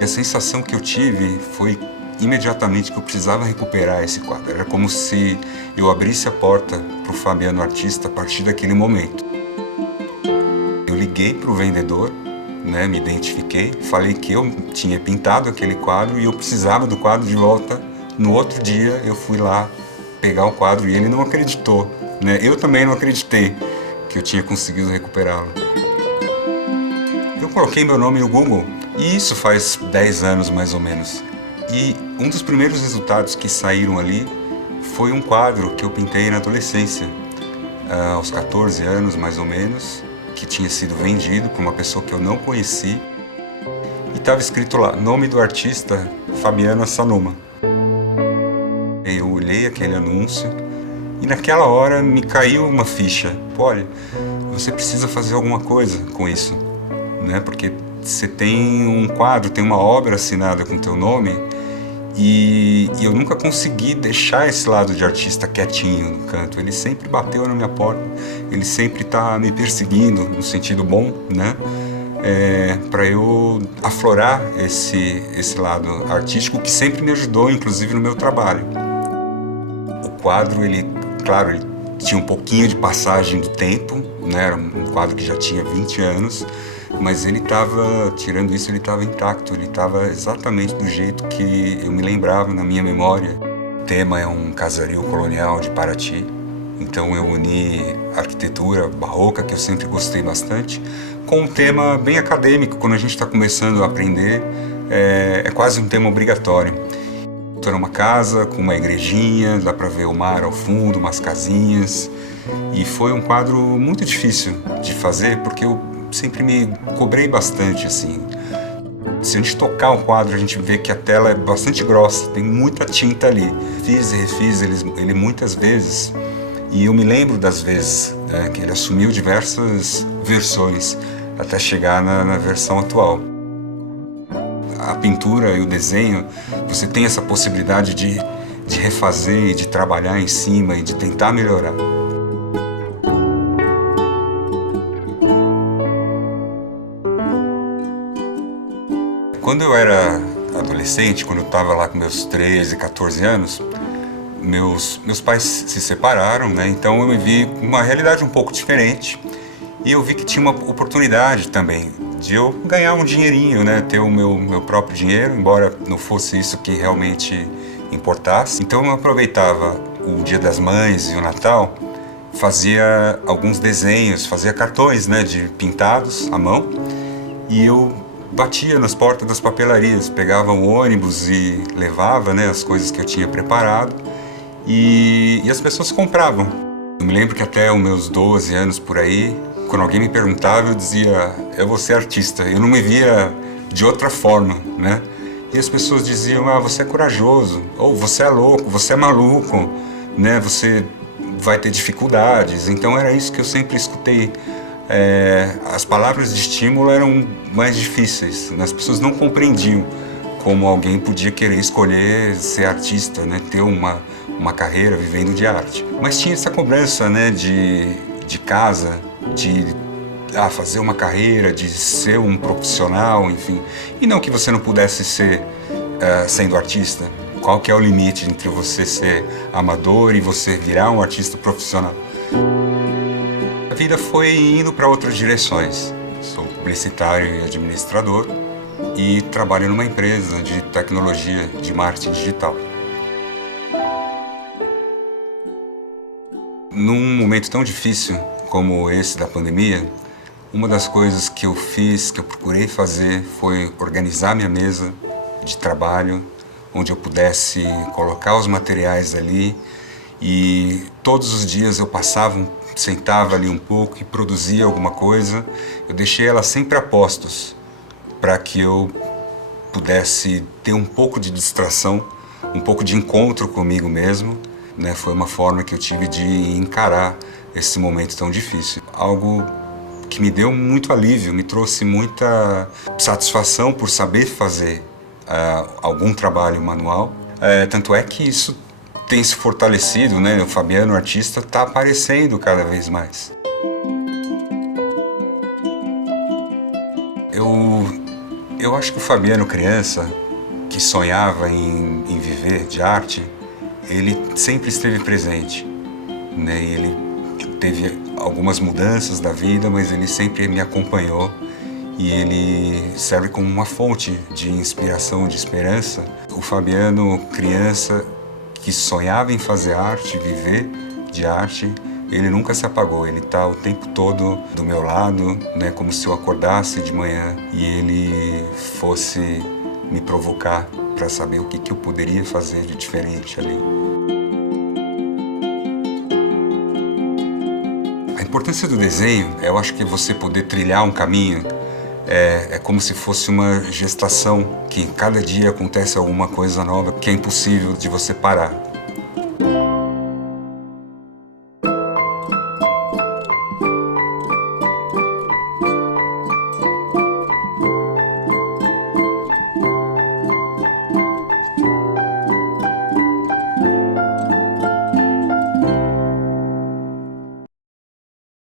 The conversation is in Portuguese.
E a sensação que eu tive foi imediatamente que eu precisava recuperar esse quadro. Era como se eu abrisse a porta para o Fabiano artista a partir daquele momento. Eu liguei para o vendedor, né, me identifiquei, falei que eu tinha pintado aquele quadro e eu precisava do quadro de volta. No outro dia eu fui lá pegar o quadro e ele não acreditou, né? Eu também não acreditei que eu tinha conseguido recuperá-lo. Eu coloquei meu nome no Google e isso faz 10 anos mais ou menos. E um dos primeiros resultados que saíram ali foi um quadro que eu pintei na adolescência, aos 14 anos mais ou menos, que tinha sido vendido para uma pessoa que eu não conheci e estava escrito lá, nome do artista, Fabiano Assanuma. Eu olhei aquele anúncio e naquela hora me caiu uma ficha. Olha, você precisa fazer alguma coisa com isso, né? Porque você tem um quadro, tem uma obra assinada com teu nome e eu nunca consegui deixar esse lado de artista quietinho no canto. Ele sempre bateu na minha porta, ele sempre está me perseguindo no sentido bom, né? Para eu aflorar esse lado artístico que sempre me ajudou, inclusive no meu trabalho. O quadro, claro, ele tinha um pouquinho de passagem do tempo, né? Era um quadro que já tinha 20 anos, mas ele estava, tirando isso, ele estava intacto, ele estava exatamente do jeito que eu me lembrava na minha memória. O tema é um casario colonial de Paraty, então eu uni a arquitetura barroca, que eu sempre gostei bastante, com um tema bem acadêmico. Quando a gente está começando a aprender, é quase um tema obrigatório. Era uma casa com uma igrejinha, dá para ver o mar ao fundo, umas casinhas, e foi um quadro muito difícil de fazer porque eu sempre me cobrei bastante, assim. Se a gente tocar o quadro, a gente vê que a tela é bastante grossa, tem muita tinta ali. Fiz e refiz ele muitas vezes e eu me lembro das vezes que ele assumiu diversas versões até chegar na versão atual. A pintura e o desenho, você tem essa possibilidade de refazer e de trabalhar em cima e de tentar melhorar. Quando eu era adolescente, quando eu estava lá com meus 13, 14 anos, meus pais se separaram, né? Então eu me vi com uma realidade um pouco diferente e eu vi que tinha uma oportunidade também de eu ganhar um dinheirinho, né? Ter o meu próprio dinheiro, embora não fosse isso que realmente importasse. Então eu aproveitava o Dia das Mães e o Natal, fazia alguns desenhos, fazia cartões, né, de pintados à mão, e eu batia nas portas das papelarias, pegava um ônibus e levava, né, as coisas que eu tinha preparado e as pessoas compravam. Eu me lembro que até os meus 12 anos por aí, quando alguém me perguntava, eu dizia, eu vou ser artista. Eu não me via de outra forma, né? E as pessoas diziam, você é corajoso, ou você é louco, você é maluco, né? Você vai ter dificuldades. Então era isso que eu sempre escutei. As palavras de estímulo eram mais difíceis, as pessoas não compreendiam como alguém podia querer escolher ser artista, né? Ter uma carreira vivendo de arte. Mas tinha essa cobrança, né, de casa, de fazer uma carreira, de ser um profissional, enfim. E não que você não pudesse ser sendo artista. Qual que é o limite entre você ser amador e você virar um artista profissional? A vida foi indo para outras direções. Sou publicitário e administrador e trabalho numa empresa de tecnologia de marketing digital. Num momento tão difícil como esse da pandemia, uma das coisas que eu fiz, que eu procurei fazer, foi organizar minha mesa de trabalho, onde eu pudesse colocar os materiais ali e todos os dias eu sentava ali um pouco e produzia alguma coisa. Eu deixei ela sempre a postos para que eu pudesse ter um pouco de distração, um pouco de encontro comigo mesmo, né? Foi uma forma que eu tive de encarar esse momento tão difícil. Algo que me deu muito alívio, me trouxe muita satisfação por saber fazer algum trabalho manual. Tanto é que isso tem se fortalecido, né? O Fabiano artista está aparecendo cada vez mais. Eu acho que o Fabiano, criança, que sonhava em viver de arte, ele sempre esteve presente, né? Ele teve algumas mudanças da vida, mas ele sempre me acompanhou e ele serve como uma fonte de inspiração, de esperança. O Fabiano, criança, que sonhava em fazer arte, viver de arte, ele nunca se apagou, ele está o tempo todo do meu lado, né, como se eu acordasse de manhã e ele fosse me provocar para saber o que eu poderia fazer de diferente ali. A importância do desenho, eu acho que você poder trilhar um caminho é como se fosse uma gestação, que cada dia acontece alguma coisa nova que é impossível de você parar.